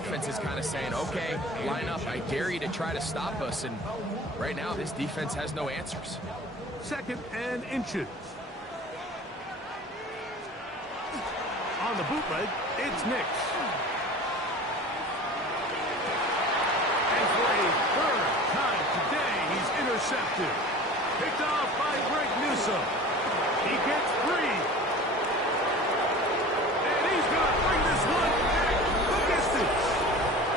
offense is kind of saying, okay, line up, I dare you to try to stop us. And right now, this defense has no answers. 2nd and inches. On the bootleg, it's Nix. And for a 3rd time today, he's intercepted. Picked off by Greg Newsome. He gets 3. And he's going to bring this one back the distance.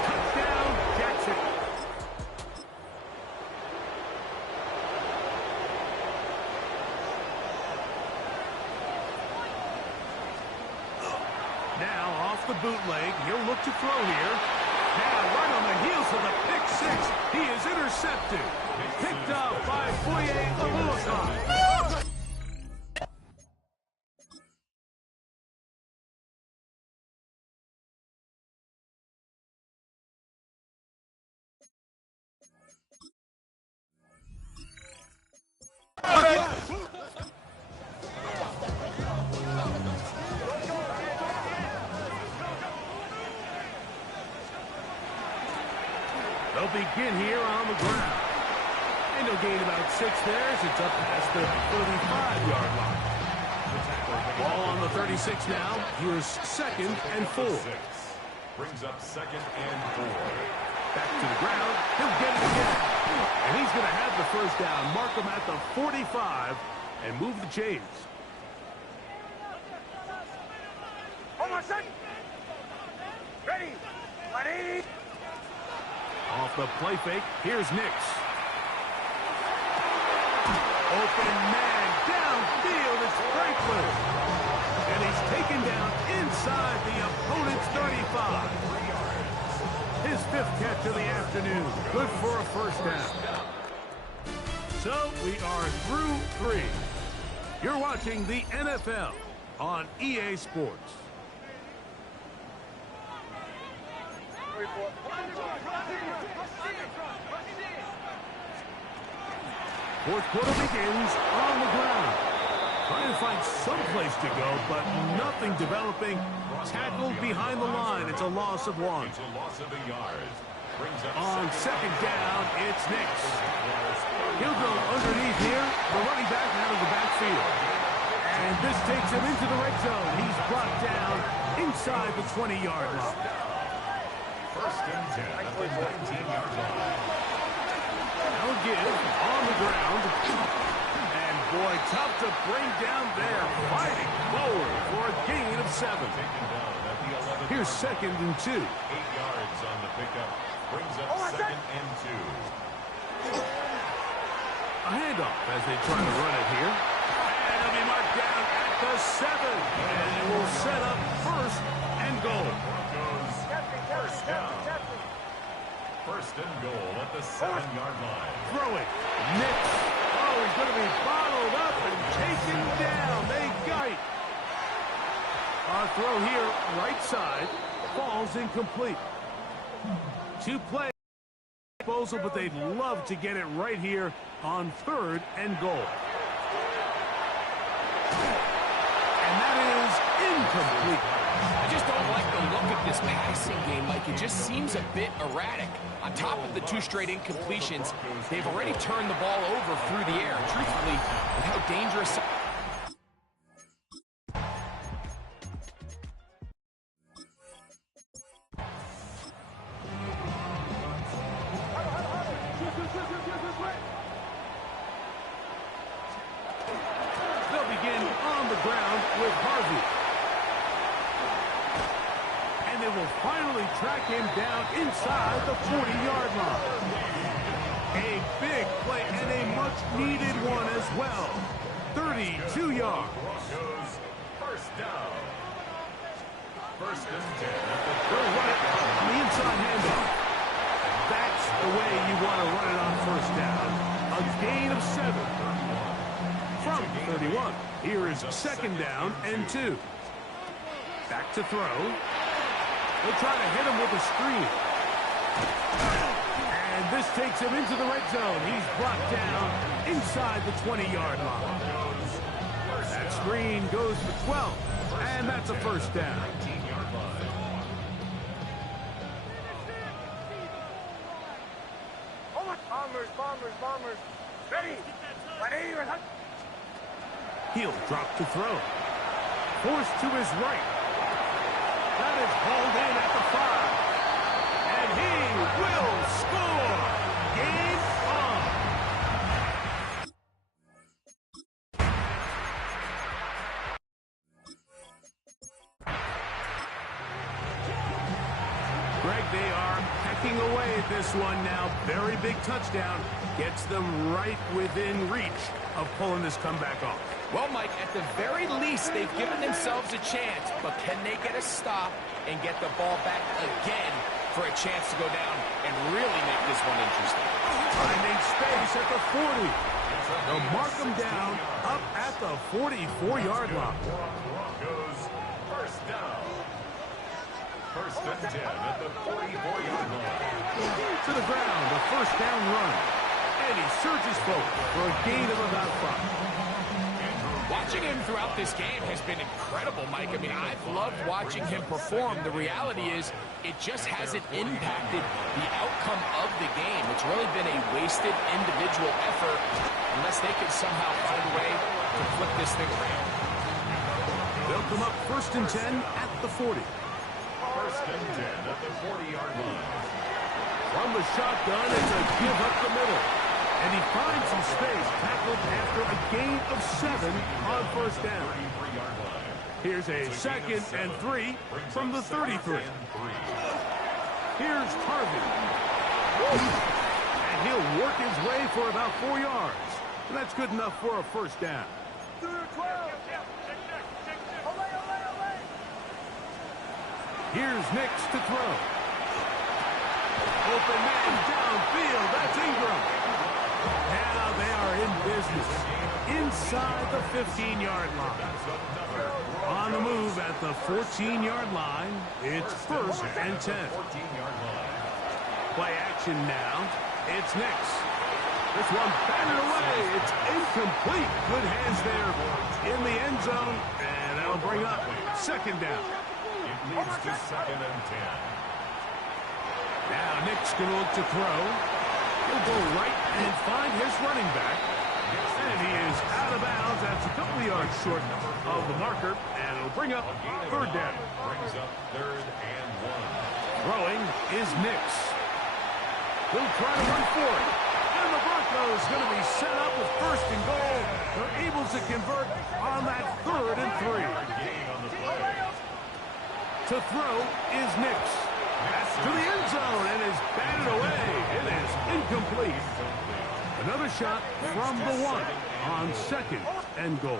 Touchdown, Jackson. Now off the bootleg, he'll look to throw here. Now right on the heels of the pick 6, he is intercepted. Picked up by Foye Oluokun. They'll begin here on the ground. And they'll gain about 6 there as it's up past the 35-yard line. Ball on the 36 now. Here's 2nd and 4. Brings up 2nd and 4. Back to the ground. He'll get it again. And he's going to have the 1st down. Mark him at the 45 and move the chains. Hold on a second. Ready. Ready. Off the play fake, here's Nix. Open man, downfield, it's Franklin. And he's taken down inside the opponent's 35. His 5th catch of the afternoon, good for a 1st down. So we are through 3. You're watching the NFL on EA Sports. Fourth quarter begins on the ground. Trying to find some place to go, but nothing developing. Tackled behind the line. It's a loss of 1. It's a loss of a yard. On 2nd down, it's Nix. He'll go underneath here. The running back out of the backfield. And this takes him into the red zone. He's brought down inside the 20-yard line. 1st and 10 at the 19-yard line. Now give on the ground. And boy, tough to bring down there. Fighting forward for a gain of 7. Here's 2nd and 2. 8 yards on the pickup. Brings up 2nd and 2. A handoff as they try to run it here. And it'll be marked down at the 7. And it will set up 1st and goal. First down. 1st and goal at the 7-yard line. Throwing. Nix. Oh, he's going to be bottled up and taken down. They got it. Our throw here, right side, falls incomplete. 2 plays disposal, but they'd love to get it right here on 3rd and goal. And that is incomplete. I just don't like the look of this passing game, Mike. It just seems a bit erratic. On top of the 2 straight incompletions, they've already turned the ball over through the air. Truthfully, with how dangerous... They'll begin on the ground with Harvey. And they will finally track him down inside the 40-yard line. A big play and a much-needed one as well. 32 yards. First down. 1st and 10. They'll run it on the inside handoff. That's the way you want to run it on 1st down. A gain of 7. From 31. Here is 2nd down and 2. Back to throw. They'll try to hit him with a screen. And this takes him into the red zone. He's brought down inside the 20-yard line. That screen goes for 12. And that's a 1st down. Bombers, bombers, bombers. Ready. 180. He'll drop to throw. Forced to his right. That is hauled in at the 5. And he will score. Game on. Greg, they are hacking away at this one now. Very big touchdown. Gets them right within reach of pulling this comeback off. Well, Mike, at the very least, they've given themselves a chance, but can they get a stop and get the ball back again for a chance to go down and really make this one interesting? Finding space at the 40. They'll mark them down up at the 44-yard line. Broncos first down. First and 10 at the 44-yard line. To the ground, a first down run. And he surges forward for a gain of about 5. Watching him throughout this game has been incredible, Mike. I mean, I've loved watching him perform. The reality is it just hasn't impacted the outcome of the game. It's really been a wasted individual effort unless they can somehow find a way to flip this thing around. They'll come up first and 10 at the 40. First and 10 at the 40-yard line. From the shotgun, it's a give up the middle. And he finds some space, tackled after a gain of 7 on first down. Here's a second and 3 from the 33. Here's Harvey. And he'll work his way for about 4 yards. And that's good enough for a first down. Here's Nix to throw. Open man downfield. That's Ingram. Now they are in business inside the 15-yard line. On the move at the 14-yard line, it's first and 10. Play action now. It's Nix. This one batted away. It's incomplete. Good hands there in the end zone, and that'll bring up second down. It leads to second and 10. Now Nick's going to look to throw. He'll go right and find his running back. And he is out of bounds. That's a couple of yards short of the marker. And it'll bring up third down. Brings up third and 1. Throwing is Nix. He'll try to run for it. And the Broncos going to be set up with first and goal. They're able to convert on that third and 3. Gain on the play. To throw is Nix. To the end zone and is batted away. It is incomplete. Another shot from the 1 on second and goal.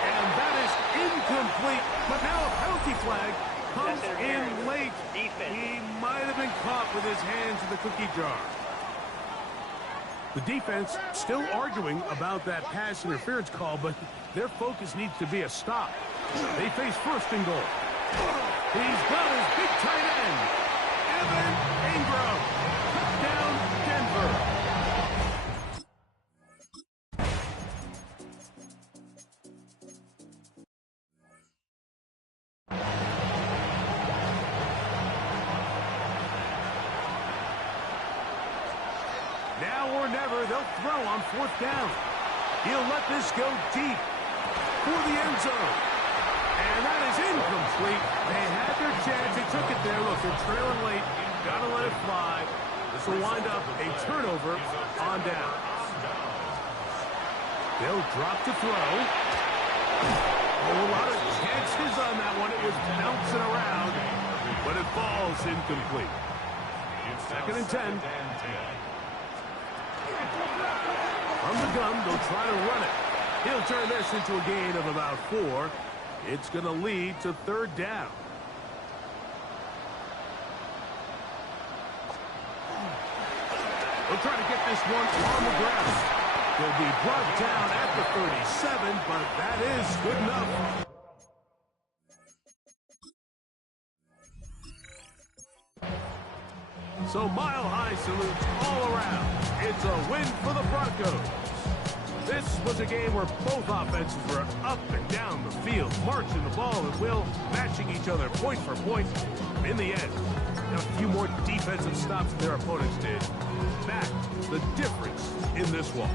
And that is incomplete. But now a penalty flag comes in late. He might have been caught with his hands in the cookie jar. The defense still arguing about that pass interference call, but their focus needs to be a stop. They face first and goal. He's got his big tight end, Evan Ingram. Touchdown, Denver. Now or never, they'll throw on fourth down. He'll let this go deep for the end zone. And that is incomplete. They had their chance. They took it there. Look, they're trailing late. Got to let it fly. This will wind up a turnover on down. They'll drop to throw. Oh, a lot of chances on that one. It was bouncing around, but it falls incomplete. Second and 10. From the gun, they'll try to run it. He'll turn this into a gain of about 4. It's going to lead to third down. They'll try to get this one on the ground. They'll be brought down at the 37, but that is good enough. So mile-high salutes all around. It's a win for the Broncos. This was a game where both offenses were up and down the field, marching the ball at will, matching each other point for point. In the end, a few more defensive stops than their opponents did. That's the difference in this one.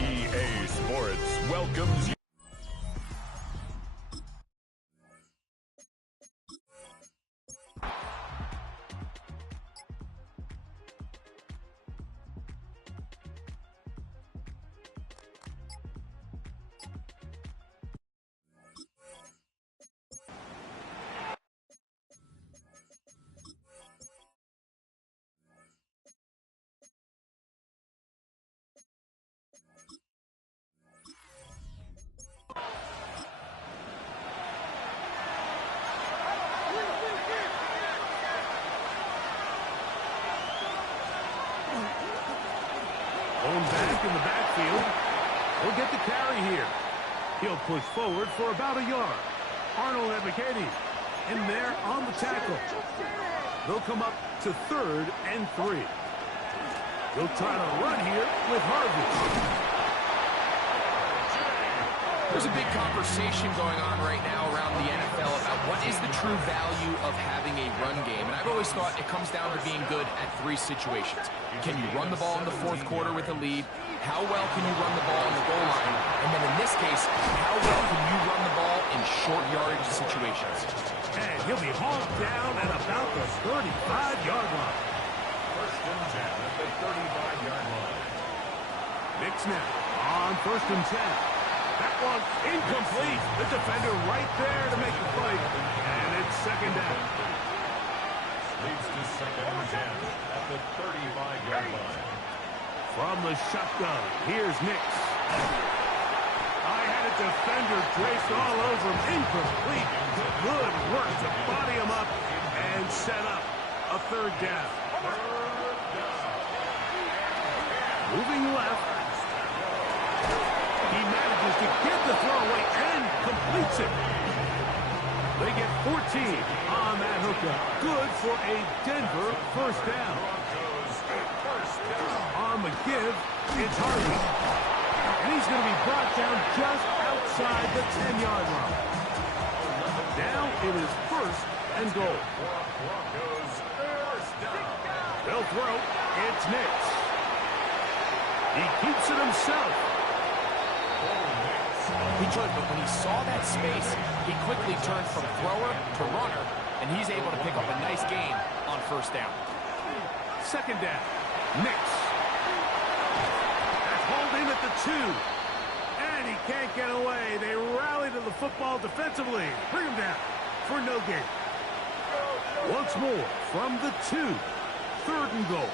EA Sports welcomes you. Going back in the backfield. He'll get the carry here. He'll push forward for about a yard. Arnold and McKinney in there on the tackle. They'll come up to 3rd and 3. He'll try to run here with Harvey. There's a big conversation going on right now around the NFL about what is the true value of having a run game. And I've always thought it comes down to being good at 3 situations. Can you run the ball in the 4th quarter with a lead? How well can you run the ball in the goal line? And then in this case, how well can you run the ball in short yardage situations? And he'll be hauled down at about the 35-yard line. First and 10 at the 35-yard line. Mix now on 1st and 10. That one incomplete. The defender right there to make the fight. And it's 2nd down. Leads to 2nd and 10 at the 35-yard line. From the shotgun, here's Nix. I had a defender draped all over him. Incomplete. Good work to body him up and set up a 3rd down. Moving left. He manages to get the throw away and completes it. They get 14 on that hookup. Good for a Denver 1st down. On the give, it's Harvey. And he's going to be brought down just outside the 10-yard line. Now it is 1st and goal. They'll throw. It's Nix. He keeps it himself. He could, but when he saw that space, he quickly turned from thrower to runner, and he's able to pick up a nice gain on 1st down. 2nd down. Nix. That's hauled in at the 2. And he can't get away. They rally to the football defensively. Bring him down for no gain. Once more from the 2. 3rd and goal.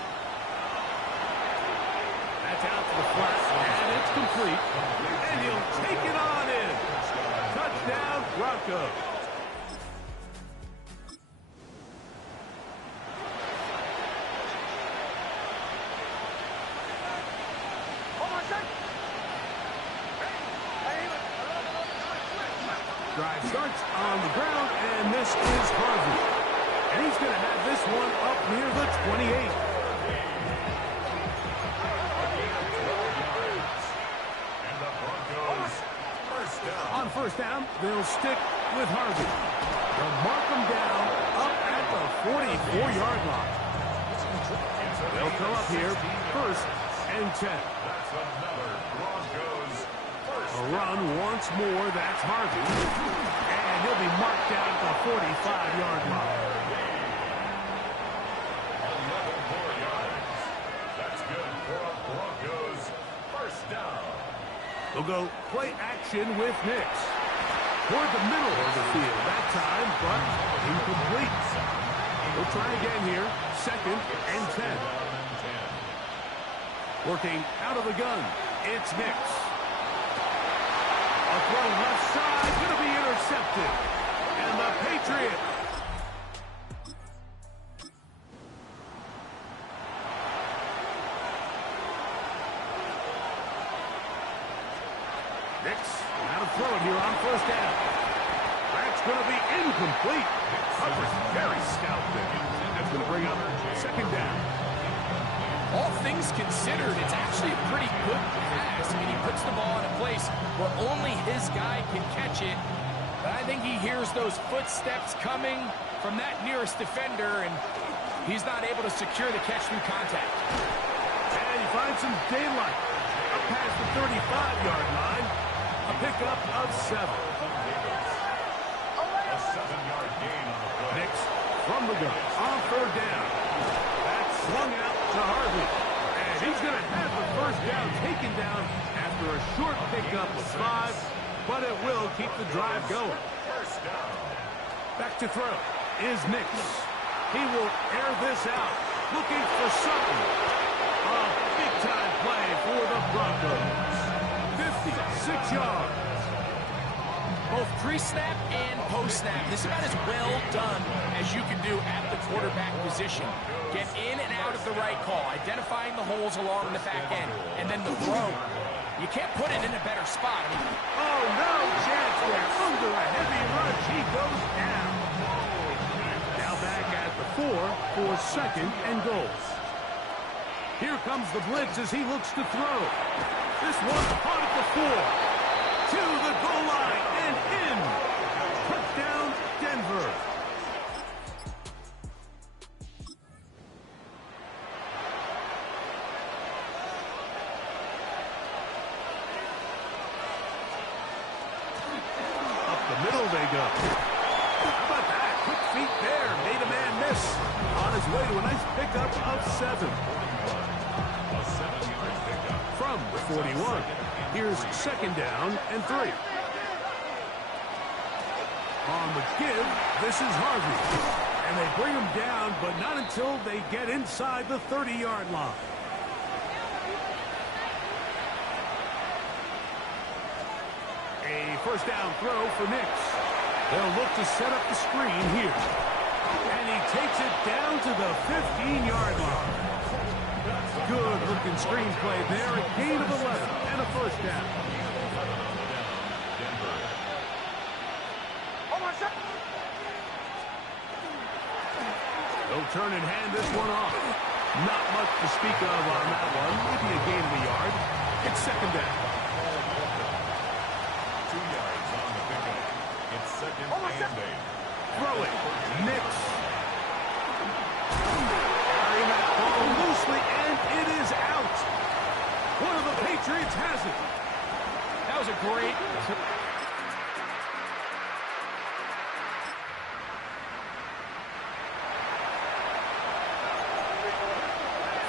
That's out to the flat, and it's complete. And he'll take it on in. Touchdown, Broncos. Drive starts on the ground, and this is Harvey. And he's going to have this one up near the 28. And the Broncos first down. On first down, they'll stick with Harvey. They'll mark him down up at the 44-yard line. They'll come up here, first and 10. That's another Broncos first. A run once more, that's Harvey. And he'll be marked down at the 45-yard line. 11 more yards. That's good for a Broncos first down. They'll go play action with Nix. Toward the middle of the field that time, but incomplete. We'll try again here, second and 10. Working out of the gun, it's Nix. A throw left side, going to be intercepted. And the Patriots. Nix, now to throw it here on first down. That's going to be incomplete. Coverage very stout there. That's going to bring up second down. All things considered, it's actually a pretty good pass. I mean, he puts the ball in a place where only his guy can catch it. But I think he hears those footsteps coming from that nearest defender, and he's not able to secure the catch through contact. And he finds some daylight. Up past the 35-yard line. A pickup of 7. A 7-yard gain on the play. Nix from the gun on third down. That's swung out to Harvey. And he's going to have the first down taken down after a short pickup of 5, but it will keep the drive going. First down. Back to throw is Nix. He will air this out, looking for something. A big-time play for the Broncos. 56 yards. Both pre-snap and post-snap. This is about as well done as you can do at the quarterback position. Get in and out of the right call, identifying the holes along the back end, and then the throw. You can't put it in a better spot. I mean, oh, no chance there. Under a heavy rush, he goes down. Now back at the 4 for second and goal. Here comes the blitz as he looks to throw. This one caught at the 4. To the goal line and in. Touchdown, Denver. Up the middle they go. How about that? Quick feet there. Made a man miss. On his way to a nice pickup of 7. A 7-yard pickup. From the 41. Here's second down and 3. On the give, this is Harvey. And they bring him down, but not until they get inside the 30-yard line. A first down throw for Nix. They'll look to set up the screen here. And he takes it down to the 15-yard line. Good-looking screenplay there. A gain of 11 and a first down. They'll turn and hand this one off. Not much to speak of on that one. Maybe a gain of a yard. It's second down. 2 yards on the pickup. It's second and 8. Throw it. Nix. Carrying that ball loosely, and it is out. One of the Patriots has it. that was a great...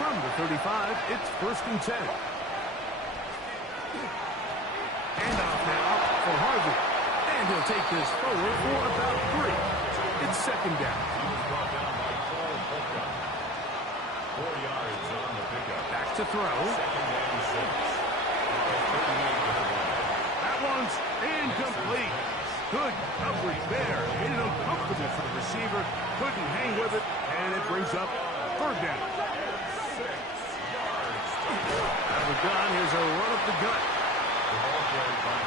From the 35, it's first and 10. Handoff now for Harvey. And he'll take this forward for about 3. It's second down. He was brought down by Cole Holcomb. 4 yards on the pickup. Back to throw. Second and 6. 38 to the line. That one's incomplete. Good coverage there. Made it uncomfortable for the receiver. Couldn't hang with it. And it brings up third down. 6 yards. Out of the gun, here's a run up the gut.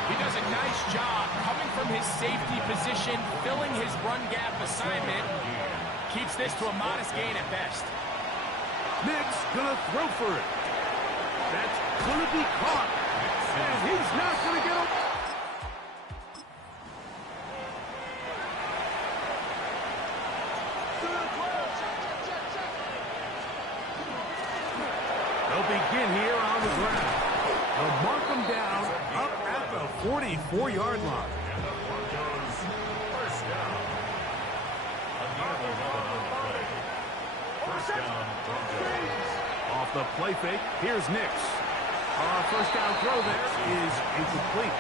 He does a nice job coming from his safety position, filling his run gap assignment. Keeps this to a modest gain at best. Nick's gonna throw for it. That's gonna be caught. And he's not gonna get a... They'll begin here on the ground. They'll mark them down up at the 44-yard line. And the Broncos first down. First down, Broncos. Off the play fake, here's Nix. First down throw there is incomplete.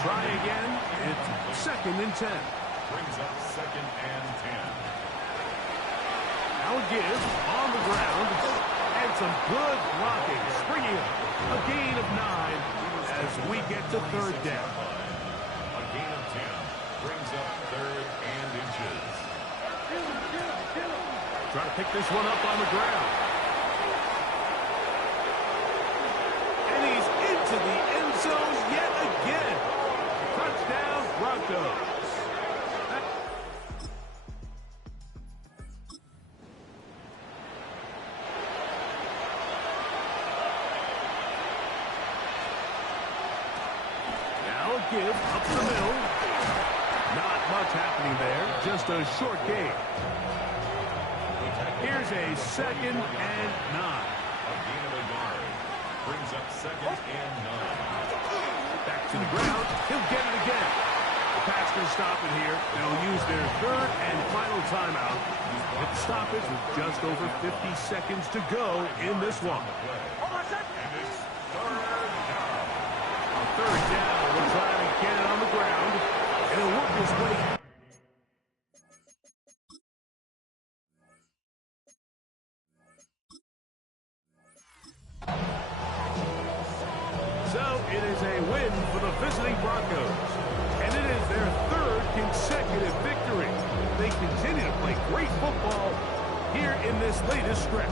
Try again. It's second and 10. Brings up second and 10. Now a give on the ground. And some good blocking. Springing up. A gain of 9 as we get to third down. A gain of 10. Brings up third and inches. Try to pick this one up on the ground. And he's into the end zone yet again. Touchdown, Broncos. Now a give up the middle. Not much happening there. Just a short gain. Here's a second and 9. A gain of a yard. Brings up second and 9. Back to the ground. He'll get it again. The pass can stop it here. They'll use their third and final timeout. Hit the stoppage with just over 50 seconds to go in this one. And it's third down. On third down, we'll try to get it on the ground. And he'll work his way. So it is a win for the visiting Broncos. And it is their third consecutive victory. They continue to play great football here in this latest stretch.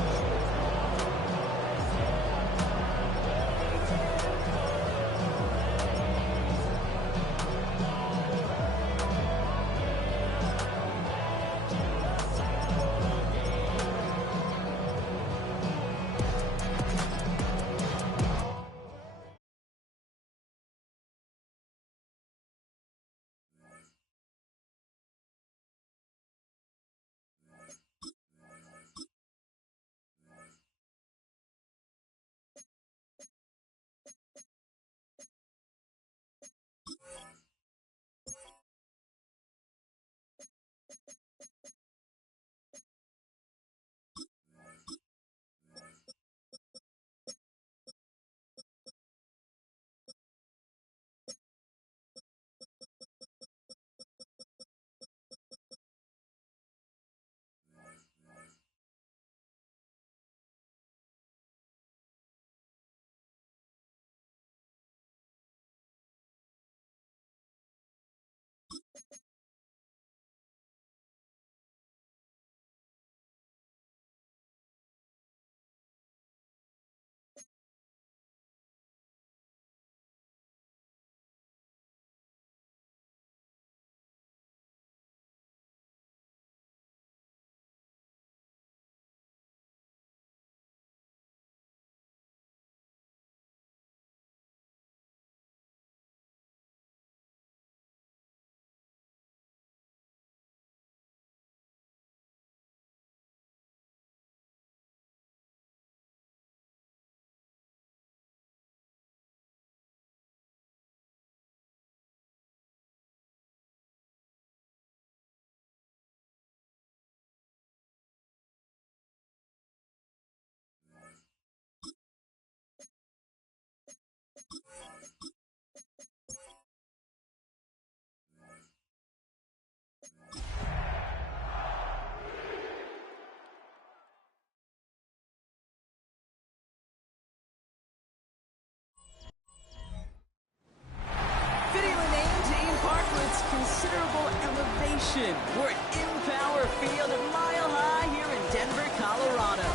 considerable elevation. We're at Empower Field at Mile High here in Denver, Colorado.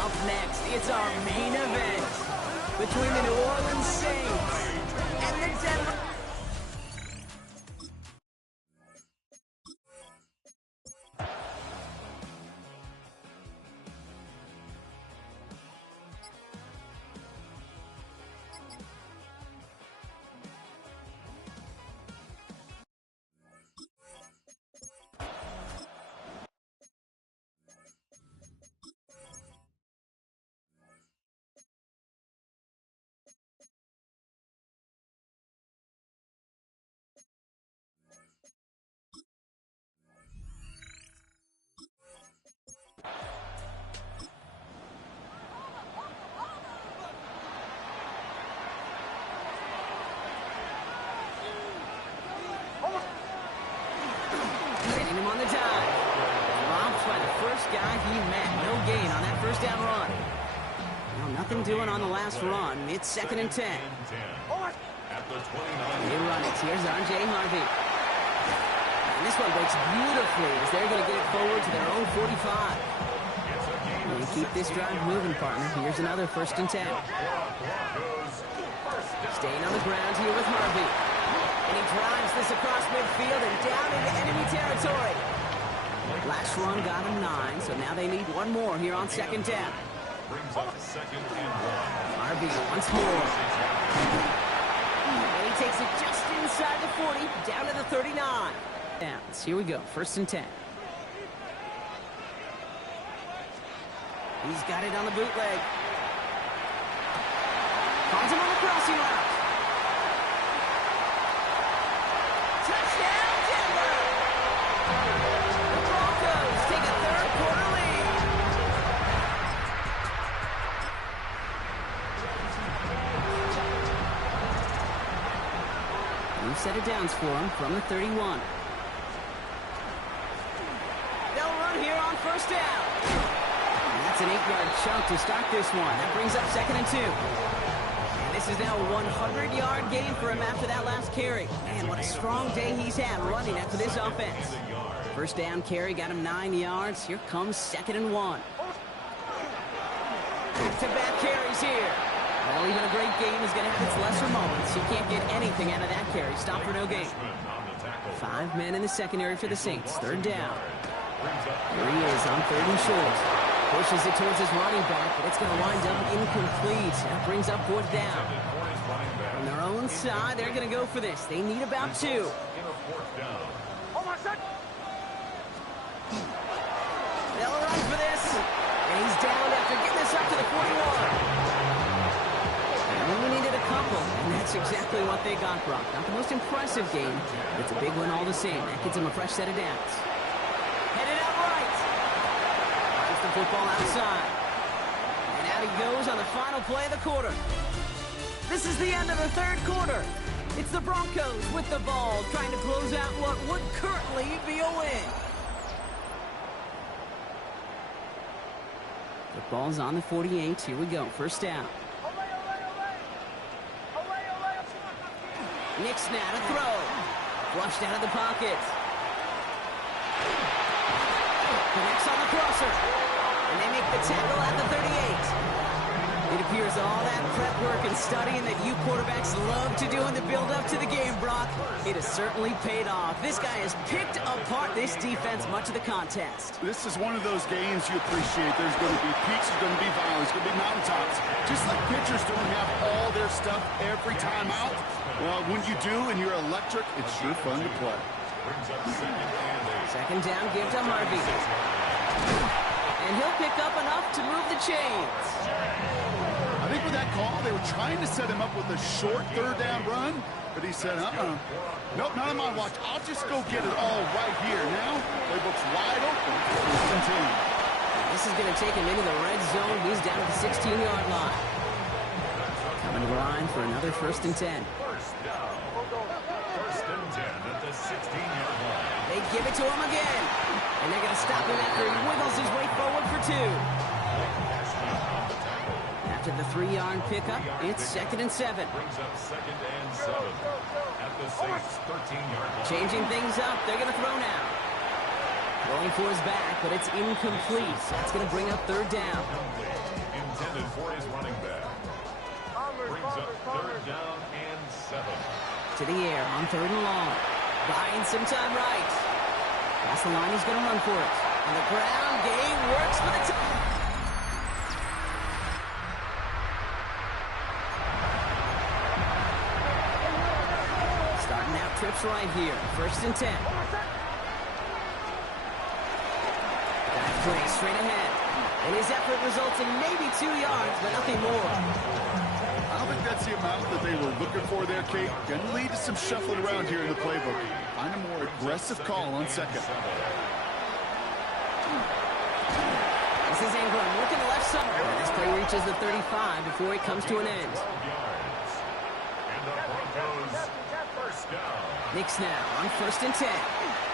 Up next, it's our main event. between the New Orleans Saints and the Denver. Hitting him on the dive. Robbed by the first guy he met. No gain on that first down run. Well, nothing doing on the last run. It's 2nd and 10. At the 29. They run it. Here's R.J. Harvey. And this one breaks beautifully as they're going to get it forward to their own 45. And keep this drive moving, partner. Here's another 1st and 10. Staying on the ground here with Harvey. And he drives this across midfield and down into enemy territory. Last run got him 9, so now they need one more here on 2nd down. Brings up 2nd and 1. Harvey once more. And he takes it just inside the 40, down to the 39. Downs. Here we go, 1st and 10. He's got it on the bootleg. Finds him on the crossing route. Touchdown, Denver! The Broncos take a 3rd quarter lead. New set of downs for him from the 31. They'll run here on 1st down. And that's an 8-yard chunk to start this one. That brings up 2nd and 2. And this is now a 100-yard gain for him after that last carry. Man, what a strong day he's had running after this offense. 1st down carry got him 9 yards. Here comes 2nd and 1. Back-to-back carries here. Well, even a great game is going to have its lesser moments. You can't get anything out of that carry. Stop for no gain. 5 men in the secondary for the Saints. 3rd down. Here he is on 3rd and short. Pushes it towards his running back, but it's going to wind up incomplete. That brings up 4th down. On their own side, they're going to go for this. They need about 2. They'll run for this. And he's down after getting this up to the 41. They only needed a couple, and that's exactly what they got, Brock. Not the most impressive game, but it's a big one all the same. That gets him a fresh set of downs. Headed out right. Finds the football outside. And out he goes on the final play of the quarter. This is the end of the 3rd quarter. It's the Broncos with the ball, trying to close out what would currently be a win. The ball's on the 48. Here we go. 1st down. Nick Snap, a throw. Flushed out of the pocket. Connects on the crosser. And they make the tackle at the 38. It appears all that prep work and studying that you quarterbacks love to do in the build-up to the game, Brock, it has certainly paid off. This guy has picked apart this defense much of the contest. This is one of those games you appreciate. There's going to be peaks, there's going to be valleys, there's going to be mountaintops. Just like pitchers don't have all their stuff every time out. Well, when you do and you're electric, it's sure fun to play. 2nd down, give to Harvey. And he'll pick up enough to move the chains. I think with that call, they were trying to set him up with a short 3rd down run, but he said, nope, not on my watch. I'll just go get it all right here. Now, playbook's wide open. This is going to take him into the red zone. He's down at the 16-yard line. Coming to the line for another 1st and 10. 1st down. 1st and 10 at the 16-yard line. They give it to him again. And they're going to stop him after he wiggles his way forward for 2. After the 3-yard pickup, it's 2nd and 7. Brings up 2nd and 7 at the Saints 13-yard line. Changing things up. They're going to throw now. Going for his back, but it's incomplete. That's going to bring up 3rd down. Intended for his running back. brings up third down and 7. To the air on 3rd and long. Buying some time right. Past the line, he's going to run for it. On the ground, game works for the time. Starting out trips right here. 1st and 10. That play straight ahead. And his effort results in maybe 2 yards, but nothing more. I don't think that's the amount that they were looking for there, Kate. Going to lead to some shuffling around here in the playbook. Find a more aggressive call on 2nd. This is Ingram working the left side. This play reaches the 35 before it comes to an end. 12 yards. And the Broncos first down. Knicks now on 1st and 10.